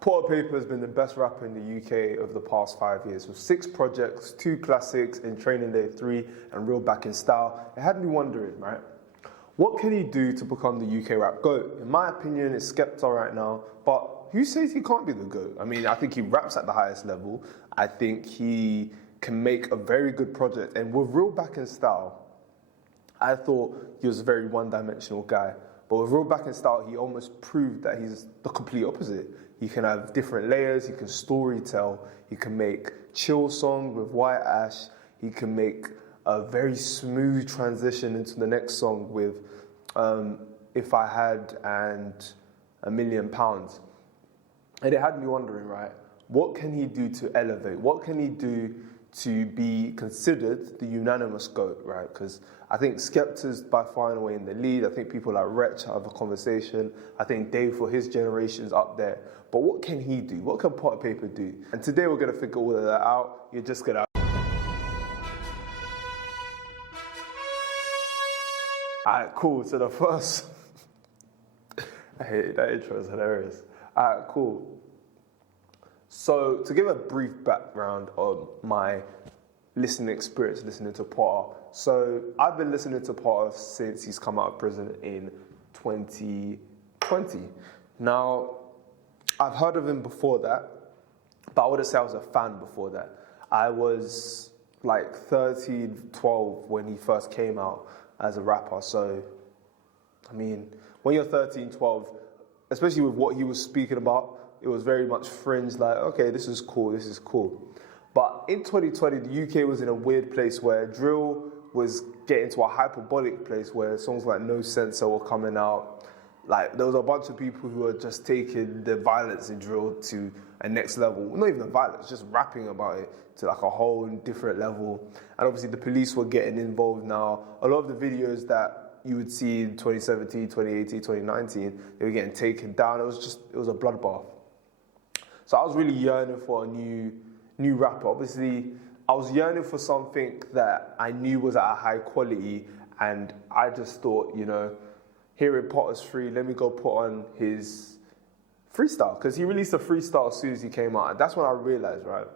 Payper has been the best rapper in the UK over the past 5 years, with 6 projects, 2 classics in Training Day 3 and Real Back in Style. It had me wondering, right? What can he do to become the UK rap GOAT? In my opinion, it's Skepta right now, but who says he can't be the GOAT? I mean, I think he raps at the highest level. I think he can make a very good project, and with Real Back in Style, I thought he was a very one-dimensional guy. But with Real Back in Style, he almost proved that he's the complete opposite. He can have different layers, he can story tell, he can make chill songs with White Ash, he can make a very smooth transition into the next song with If I Had and £1 Million. And it had me wondering, right, what can he do to elevate? What can he do to be considered the unanimous GOAT, right? Because I think Skepta's by far and away in the lead. I think people like Wretch have a conversation. I think Dave for his generation's up there. But what can he do? What can potterpayper do? And today we're going to figure all of that out. You're just going to... Alright, cool. So the first... I hate it. That intro is hilarious. Alright, cool. So to give a brief background on my listening experience, listening to Potter. So I've been listening to Potter since he's come out of prison in 2020. Now, I've heard of him before that, but I wouldn't say I was a fan before that. I was like 13, 12 when he first came out as a rapper. So, I mean, when you're 13, 12, especially with what he was speaking about, it was very much fringe, like, okay, this is cool, this is cool. But in 2020, the UK was in a weird place where drill was getting to a hyperbolic place where songs like No Censor were coming out. Like, there was a bunch of people who were just taking the violence in drill to a next level. Not even the violence, just rapping about it to like a whole different level. And obviously the police were getting involved now. A lot of the videos that you would see in 2017, 2018, 2019, they were getting taken down. It was a bloodbath. So I was really yearning for a new rapper. Obviously, I was yearning for something that I knew was at a high quality, and I just thought, you know, here in Potter's free, let me go put on his freestyle, because he released a freestyle as soon as he came out, and that's when I realized, right,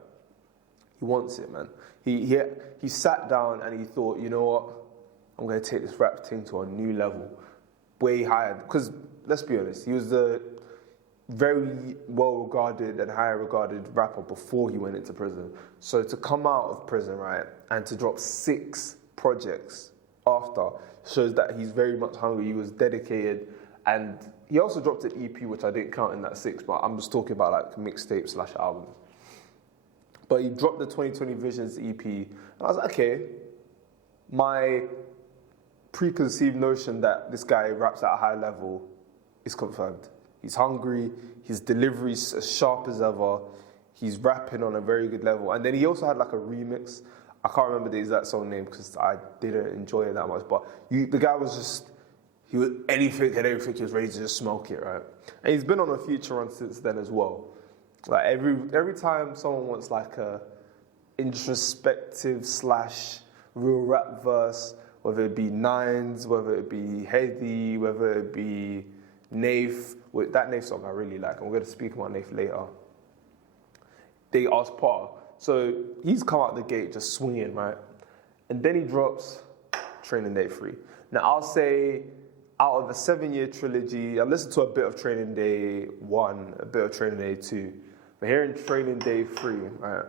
he wants it, man. He sat down and he thought, you know what, I'm going to take this rap thing to a new level, way higher, because let's be honest, he was the very well-regarded and higher-regarded rapper before he went into prison. So to come out of prison, right, and to drop 6 projects after shows that he's very much hungry. He was dedicated, and he also dropped an EP, which I didn't count in that 6, but I'm just talking about like mixtape / albums. But he dropped the 2020 Visions EP, and I was like, okay, my preconceived notion that this guy raps at a high level is confirmed. He's hungry, his delivery's as sharp as ever, he's rapping on a very good level. And then he also had like a remix. I can't remember the exact song name because I didn't enjoy it that much, but the guy was just, he was anything and everything, he was ready to just smoke it, right? And he's been on a feature run since then as well. Like every time someone wants like a introspective / real rap verse, whether it be Nines, whether it be Heady, whether it be Nath, with that Nath song I really like, and we're going to speak about Nath later. They asked Potter. So he's come out the gate just swinging, right? And then he drops Training Day 3. Now I'll say out of the 7-year trilogy, I listened to a bit of Training Day 1, a bit of Training Day 2. But here in Training Day 3, right,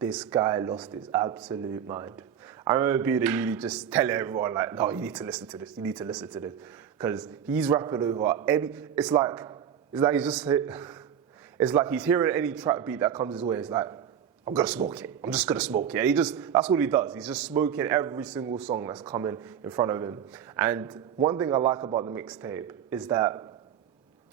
this guy lost his absolute mind. I remember being at uni just telling everyone like, no, you need to listen to this, you need to listen to this. Because he's rapping over any, it's like he's hearing any trap beat that comes his way. It's like, I'm gonna smoke it. I'm just gonna smoke it. And that's what he does. He's just smoking every single song that's coming in front of him. And one thing I like about the mixtape is that,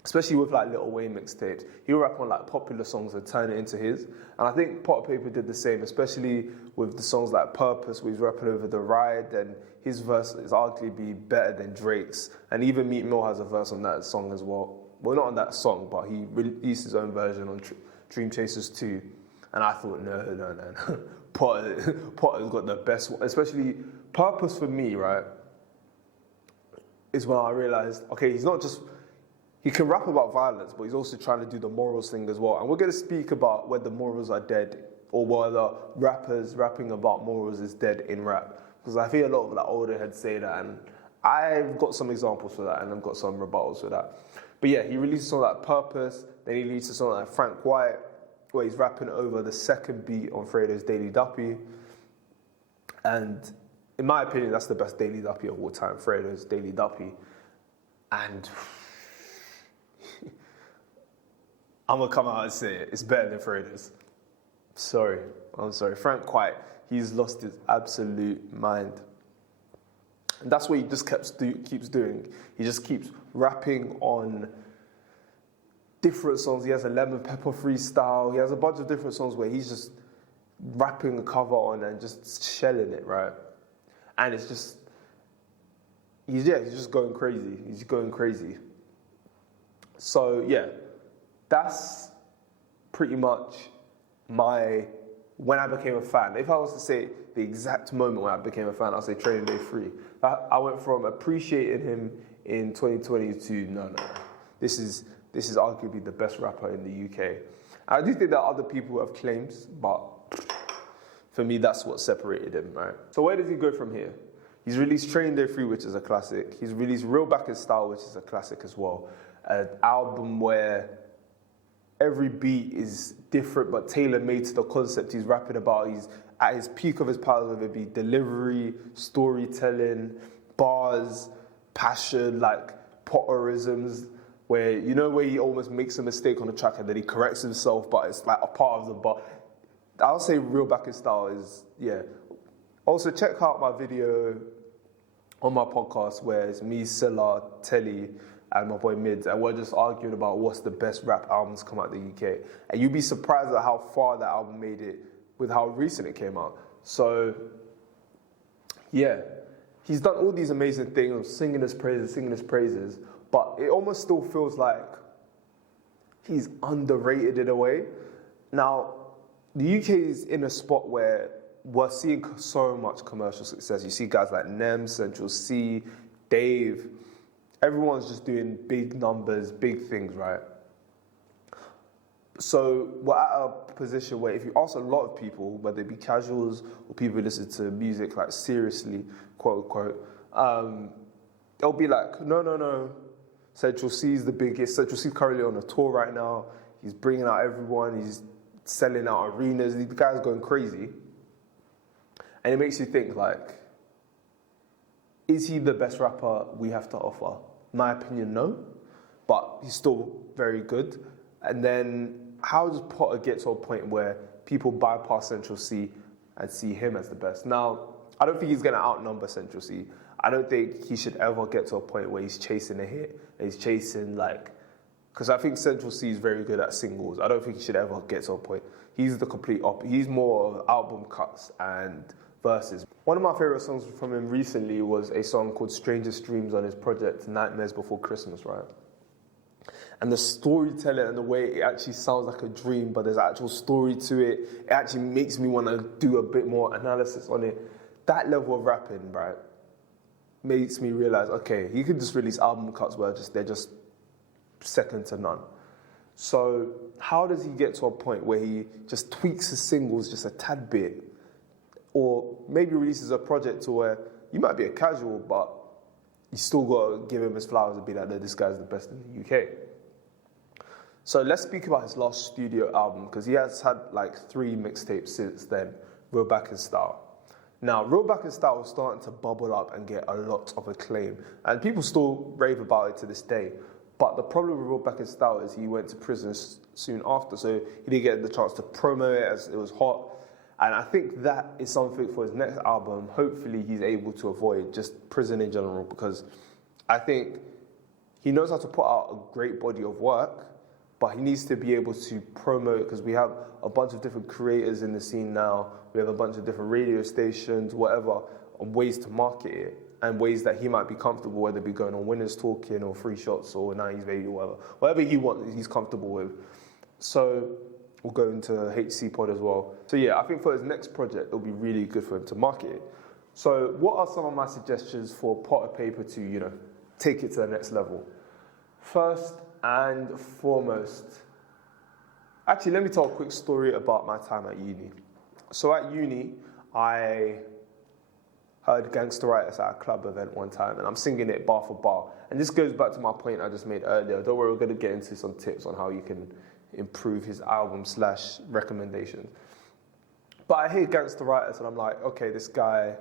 especially with like Lil Wayne mixtapes, he'll rap on like popular songs and turn it into his. And I think potterpayper did the same, especially with the songs like Purpose, where he's rapping over the ride, and his verse is arguably better than Drake's. And even Meek Mill has a verse on that song as well. Well, not on that song, but he released his own version on Dream Chasers 2. And I thought, no. Potter's got the best one. Especially Purpose for me, right, is when I realized, okay, he's not just he can rap about violence, but he's also trying to do the morals thing as well. And we're going to speak about whether morals are dead or whether rappers rapping about morals is dead in rap. Because I feel a lot of like older heads say that, and I've got some examples for that, and I've got some rebuttals for that. But yeah, he released a song like Purpose, then he released a song like Frank White, where he's rapping over the second beat on Fredo's Daily Duppy. And in my opinion, that's the best Daily Duppy of all time, Fredo's Daily Duppy. And I'm gonna come out and say it, it's better than Fredo's. I'm sorry. Frank White, he's lost his absolute mind. And that's what he just keeps doing. He just keeps rapping on different songs. He has a Lemon Pepper freestyle. He has a bunch of different songs where he's just rapping a cover on and just shelling it, right? And it's just, he's just going crazy. He's going crazy. So yeah, that's pretty much when I became a fan. If I was to say the exact moment when I became a fan, I'll say Training Day 3. I went from appreciating him in 2020 to no. This is arguably the best rapper in the UK. I do think there are other people who have claims, but for me, that's what separated him, right? So where does he go from here? He's released Training Day 3, which is a classic. He's released Real Back in Style, which is a classic as well. An album where every beat is different but tailor-made to the concept he's rapping about. He's at his peak of his powers, whether it be delivery, storytelling, bars, passion, like potterisms, where he almost makes a mistake on the track and then he corrects himself, but it's like a part of the bar. I'll say Real Back in Style is, yeah. Also, check out my video on my podcast where it's me, Silla, Telly, and my boy Mids, and we're just arguing about what's the best rap albums come out of the UK. And you'd be surprised at how far that album made it with how recent it came out. So, yeah, he's done all these amazing things, singing his praises, but it almost still feels like he's underrated in a way. Now, the UK is in a spot where we're seeing so much commercial success. You see guys like Nem, Central C, Dave. Everyone's just doing big numbers, big things, right? So we're at a position where if you ask a lot of people, whether it be casuals or people who listen to music like seriously, quote unquote, they'll be like, no. Central C's the biggest. Central C's currently on a tour right now. He's bringing out everyone. He's selling out arenas. The guy's going crazy. And it makes you think, like, is he the best rapper we have to offer? In my opinion, no. But he's still very good. And then how does Potter get to a point where people bypass Central C and see him as the best? Now, I don't think he's going to outnumber Central C. I don't think he should ever get to a point where he's chasing a hit. And he's chasing, like... Because I think Central C is very good at singles. I don't think he should ever get to a point. He's the complete opposite. He's more of album cuts and verses. One of my favorite songs from him recently was a song called Strangest Dreams on his project Nightmares Before Christmas, right? And the storytelling and the way it actually sounds like a dream, but there's actual story to it. It actually makes me want to do a bit more analysis on it. That level of rapping, right, makes me realize, okay, he could just release album cuts where they're just second to none. So how does he get to a point where he just tweaks his singles just a tad bit, or maybe releases a project to where you might be a casual, but you still got to give him his flowers and be like, no, this guy's the best in the UK. So let's speak about his last studio album, because he has had like 3 mixtapes since then, Real Back in Style. Now, Real Back in Style was starting to bubble up and get a lot of acclaim, and people still rave about it to this day. But the problem with Real Back in Style is he went to prison soon after, so he didn't get the chance to promo it as it was hot. And I think that is something for his next album. Hopefully he's able to avoid just prison in general, because I think he knows how to put out a great body of work, but he needs to be able to promote, because we have a bunch of different creators in the scene now. We have a bunch of different radio stations, whatever, and ways to market it, and ways that he might be comfortable, whether it be going on Winners Talking or Free Shots or 90s Radio, whatever he wants, he's comfortable with. So we'll go into HC Pod as well. So yeah, I think for his next project, it'll be really good for him to market it. So what are some of my suggestions for Potterpayper to, take it to the next level? First, and foremost, actually, let me tell a quick story about my time at uni. So at uni, I heard Gangsteritis at a club event one time, and I'm singing it bar for bar. And this goes back to my point I just made earlier. Don't worry, we're going to get into some tips on how you can improve his album / recommendations. But I hear Gangsteritis, and I'm like, okay, this guy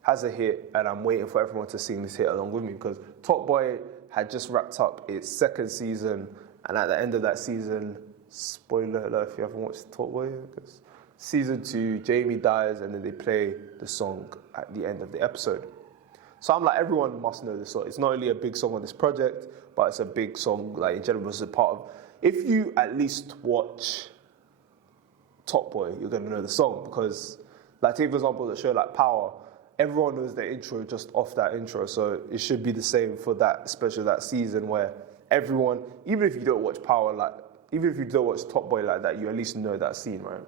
has a hit, and I'm waiting for everyone to sing this hit along with me, because Top Boy had just wrapped up its second season, and at the end of that season, spoiler alert if you haven't watched Top Boy, because season 2, Jamie dies, and then they play the song at the end of the episode. So I'm like, everyone must know this song. It's not only a big song on this project, but it's a big song, like in general, it's a part of. If you at least watch Top Boy, you're gonna know the song, because, like, take for example the show like Power, everyone knows the intro just off that intro, so it should be the same for that, especially that season where everyone, even if you don't watch Power, like, even if you don't watch Top Boy like that, you at least know that scene, right?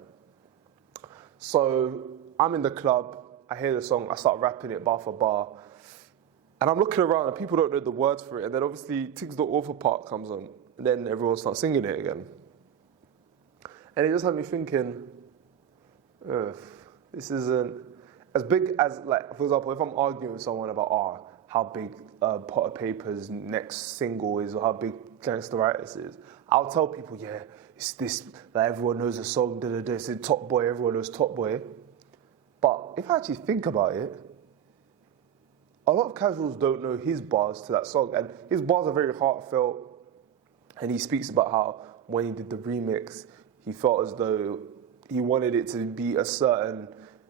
So I'm in the club, I hear the song, I start rapping it bar for bar, and I'm looking around and people don't know the words for it, and then obviously Tiggs the Author part comes on, and then everyone starts singing it again. And it just had me thinking, this isn't as big as, like, for example, if I'm arguing with someone about how big Potterpayper's next single is or how big Gangsteritis is, I'll tell people, yeah, it's this, like, everyone knows the song, it's in Top Boy, everyone knows Top Boy. But if I actually think about it, a lot of casuals don't know his bars to that song, and his bars are very heartfelt, and he speaks about how when he did the remix, he felt as though he wanted it to be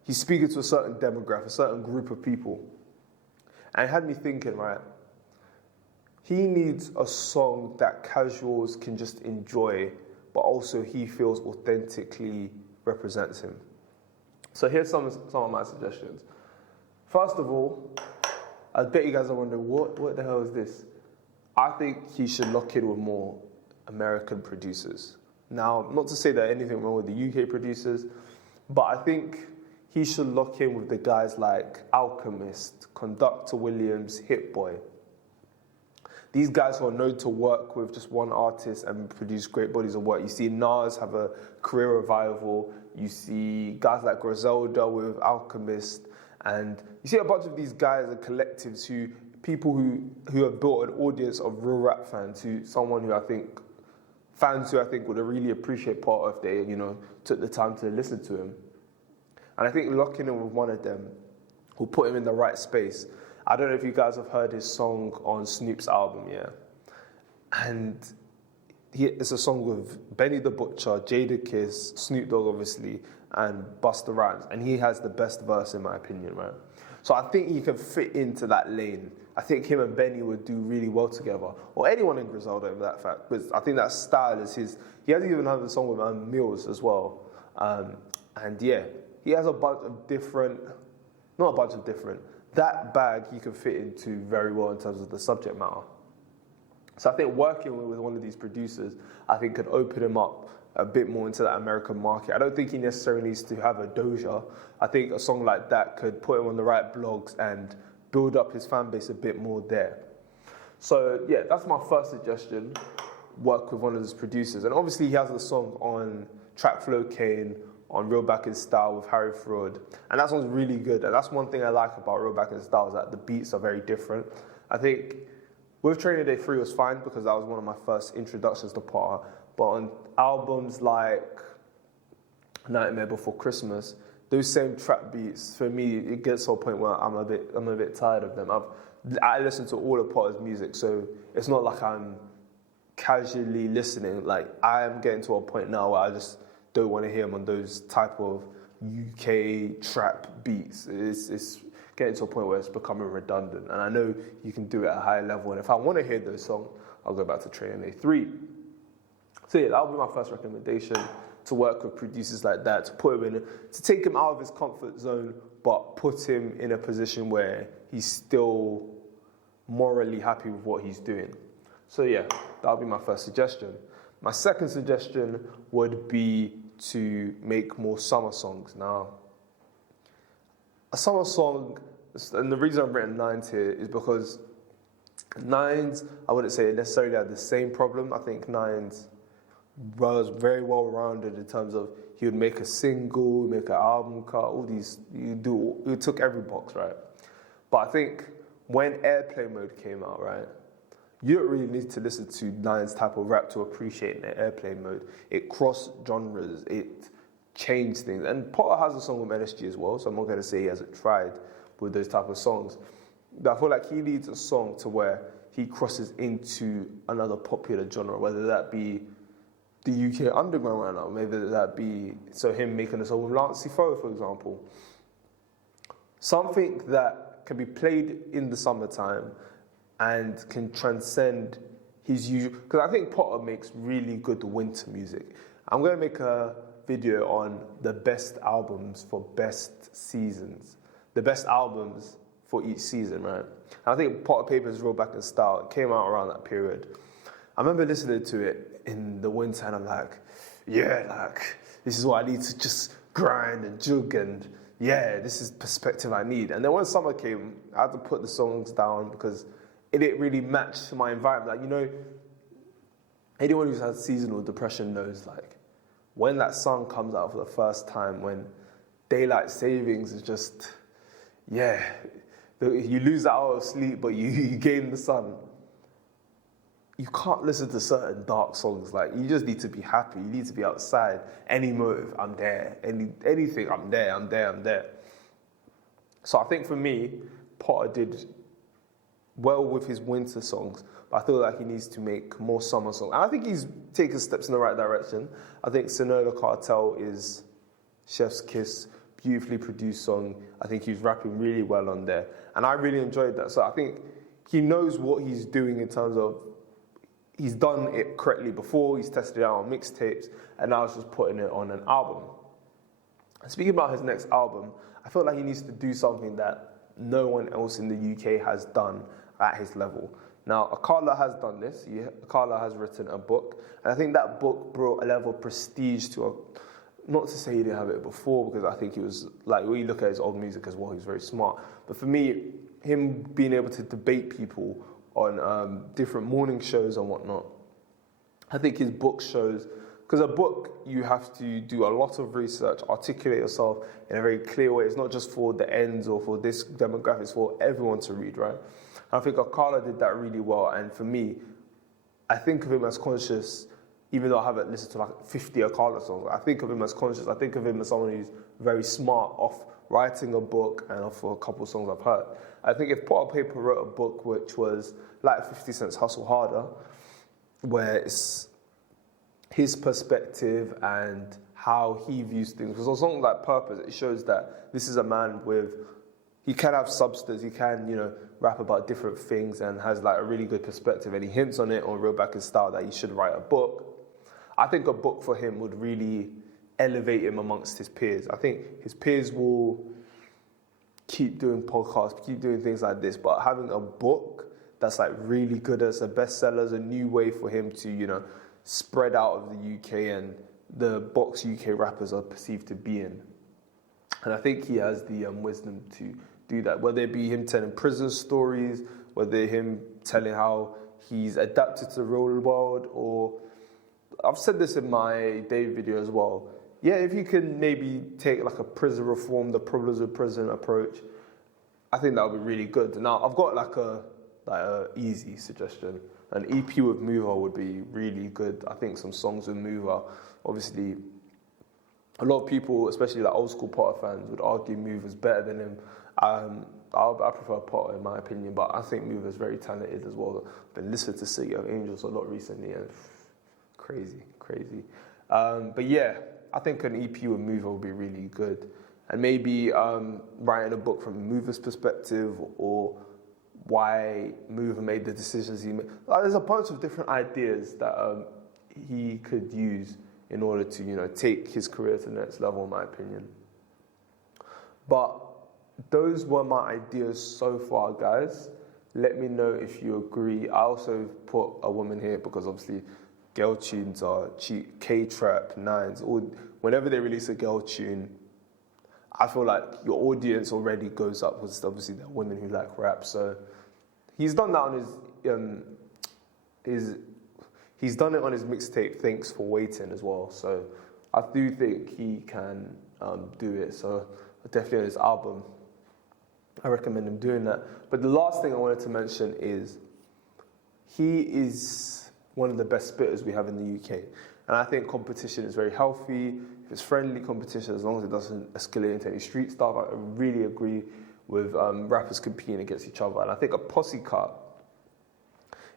he's speaking to a certain demographic, a certain group of people. And it had me thinking, right, he needs a song that casuals can just enjoy, but also he feels authentically represents him. So here's some of my suggestions. First of all, I bet you guys are wondering, what the hell is this? I think he should lock in with more American producers. Now, not to say that anything wrong with the UK producers, but I think he should lock in with the guys like Alchemist, Conductor Williams, Hit Boy. These guys who are known to work with just one artist and produce great bodies of work. You see Nas have a career revival. You see guys like Griselda with Alchemist. And you see a bunch of these guys and collectives people who have built an audience of real rap fans, fans who I think would really appreciate Part if they, took the time to listen to him. And I think locking in with one of them will put him in the right space. I don't know if you guys have heard his song on Snoop's album, yeah? And it's a song with Benny the Butcher, Jadakiss, Snoop Dogg obviously, and Busta Rhymes. And he has the best verse in my opinion, right? So I think he can fit into that lane. I think him and Benny would do really well together. Or anyone in Griselda, in that fact. Because I think that style is his. He has even had a song with Mills as well. And yeah, he has that bag he can fit into very well in terms of the subject matter. So I think working with one of these producers, I think could open him up a bit more into that American market. I don't think he necessarily needs to have a Doja. I think a song like that could put him on the right blogs and build up his fan base a bit more there. So yeah, that's my first suggestion. Work with one of those producers. And obviously he has a song on Track Flow Kane, on Real Back in Style with Harry Fraud. And that song's really good. And that's one thing I like about Real Back in Style is that the beats are very different. I think with Training Day 3 was fine because that was one of my first introductions to Potter. But on albums like Nightmare Before Christmas, those same trap beats, for me, it gets to a point where I'm a bit tired of them. I listen to all of Potter's music, so it's not like I'm casually listening. Like, I am getting to a point now where I just don't want to hear him on those type of UK trap beats. It's getting to a point where it's becoming redundant. And I know you can do it at a high level. And if I want to hear those songs, I'll go back to Training Day 3. So yeah, that would be my first recommendation, to work with producers like that, to put him in, to take him out of his comfort zone, but put him in a position where he's still morally happy with what he's doing. So yeah, that would be my first suggestion. My second suggestion would be to make more summer songs. Now, a summer song, and the reason I've written 9 here is because Nines, I wouldn't say necessarily had the same problem. I think Nines was very well rounded in terms of he would make a single, make an album cut, all these, you took every box, right? But I think when airplay mode came out, right, you don't really need to listen to Nines type of rap to appreciate the airplay mode. It crossed genres, it changed things. And Potter has a song with NSG as well, so I'm not going to say he hasn't tried with those type of songs. But I feel like he needs a song to where he crosses into another popular genre, whether that be the UK underground right now, maybe that be him making a song with Lancey Foe, for example. Something that can be played in the summertime and can transcend his usual. Because I think Potter makes really good winter music. I'm going to make a video on the best albums for best seasons, the best albums for each season, right? And I think Potterpayper's Real Back in Style, it came out around that period. I remember listening to it in the winter and I'm like, yeah, like, this is what I need to just grind and jug and yeah, this is perspective I need. And then when summer came, I had to put the songs down because it didn't really match my environment. Like, you know, anyone who's had seasonal depression knows, like, when that song comes out for the first time, when daylight savings is just, yeah, you lose that hour of sleep, but you gain the sun. You can't listen to certain dark songs. Like, you just need to be happy. You need to be outside. Any motive, I'm there. Anything, I'm there. So I think for me, Potter did well with his winter songs, but I feel like he needs to make more summer songs. And I think he's taken steps in the right direction. I think Sonola Cartel is Chef's Kiss, beautifully produced song. I think he's rapping really well on there. And I really enjoyed that. So I think he knows what he's doing in terms of he's done it correctly before, he's tested it out on mixtapes, and now he's just putting it on an album. And speaking about his next album, I feel like he needs to do something that no one else in the UK has done at his level. Now, Akala has done this. Akala has written a book, and I think that book brought a level of prestige to not to say he didn't have it before, because I think he was, like, when you look at his old music as well, he was very smart. But for me, him being able to debate people on different morning shows and whatnot, I think his book shows, because a book, you have to do a lot of research, articulate yourself in a very clear way. It's not just for the ends or for this demographic, it's for everyone to read, right? And I think Akala did that really well, and for me, I think of him as conscious, even though I haven't listened to like 50 Akala songs, I think of him as conscious. I think of him as someone who's very smart off writing a book and off a couple of songs I've heard. I think if Potterpayper wrote a book which was like 50 Cent's Hustle Harder, where it's his perspective and how he views things, because on something like Purpose, it shows that this is a man with, he can have substance, he can, you know, rap about different things and has like a really good perspective, and he hints on it on Real Back in Style that he should write a book. I think a book for him would really elevate him amongst his peers. I think his peers will keep doing podcasts, keep doing things like this, but having a book that's like really good as a bestseller is a new way for him to, you know, spread out of the UK and the box UK rappers are perceived to be in. And I think he has the wisdom to do that, whether it be him telling prison stories, whether him telling how he's adapted to the real world, or I've said this in my day video as well. Yeah, if you can maybe take like a prison reform, the problems of prison approach, I think that would be really good. Now, I've got like a easy suggestion. An EP with Mover would be really good. I think some songs with Mover, obviously, a lot of people, especially like old school Potter fans, would argue Mover's better than him. I prefer Potter in my opinion, but I think Mover's very talented as well. I've been listening to City of Angels a lot recently, and crazy. But yeah, I think an EP with Mover would be really good. And maybe writing a book from Mover's perspective, or why Mover made the decisions he made. There's a bunch of different ideas that he could use in order to, you know, take his career to the next level, in my opinion. But those were my ideas so far, guys. Let me know if you agree. I also put a woman here because obviously girl tunes are cheap. K-Trap, Nines, whenever they release a girl tune, I feel like your audience already goes up because obviously there are women who like rap. So he's done that on his he's done it on his mixtape. Thanks for Waiting as well. So I do think he can do it. So definitely on his album, I recommend him doing that. But the last thing I wanted to mention is he is one of the best spitters we have in the UK. And I think competition is very healthy. If it's friendly competition, as long as it doesn't escalate into any street stuff, I really agree with rappers competing against each other. And I think a posse cut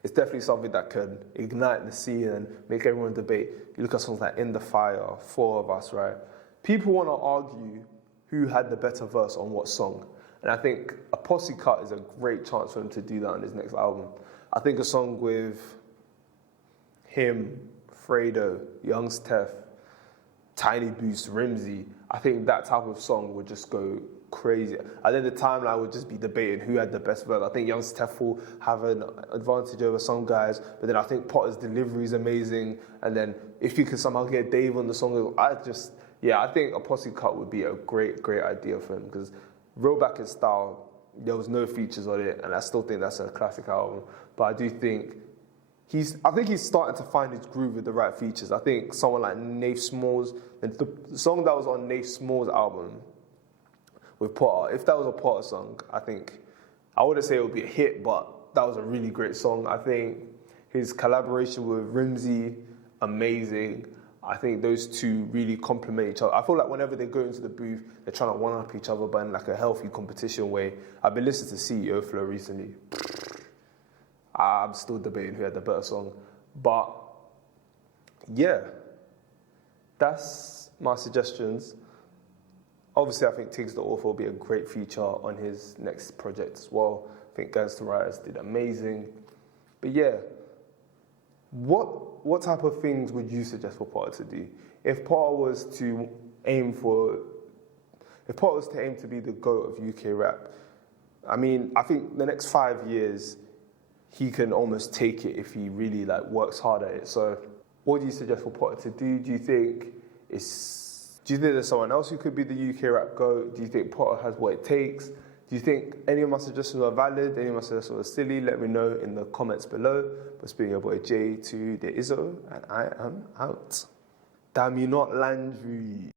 is definitely something that can ignite the scene and make everyone debate. You look at songs like In the Fire, Four of Us, right? People want to argue who had the better verse on what song. And I think a posse cut is a great chance for him to do that on his next album. I think a song with him, Fredo, Young Steph, Tiny Boost, Rimsey, I think that type of song would just go crazy. And then the timeline would just be debating who had the best verse. I think Young Steph will have an advantage over some guys, but then I think Potter's delivery is amazing. And then if you can somehow get Dave on the song, I think a posse cut would be a great idea for him, because Real Back in Style, there was no features on it, and I still think that's a classic album. But I do think he's starting to find his groove with the right features. I think someone like Nath Smalls, the song that was on Nath Smalls' album with Potter, if that was a Potter song, I wouldn't say it would be a hit, but that was a really great song. I think his collaboration with Rimsey, amazing. I think those two really complement each other. I feel like whenever they go into the booth, they're trying to one-up each other, but in like a healthy competition way. I've been listening to CEO Flow recently. I'm still debating who had the better song. But yeah, that's my suggestions. Obviously, I think Tiggs the Author will be a great feature on his next project as well. I think Gangsta Writers did amazing. But yeah, what type of things would you suggest for Potter to do? If Potter was to aim to be the GOAT of UK rap, I mean, I think the next 5 years, he can almost take it if he really works hard at it. So what do you suggest for Potter to do? Do you think there's someone else who could be the UK rap GOAT? Do you think Potter has what it takes? Do you think any of my suggestions are valid? Any of my suggestions are silly? Let me know in the comments below. But speaking of your boy J to the Izzo, and I am out. Damn you not, Landry.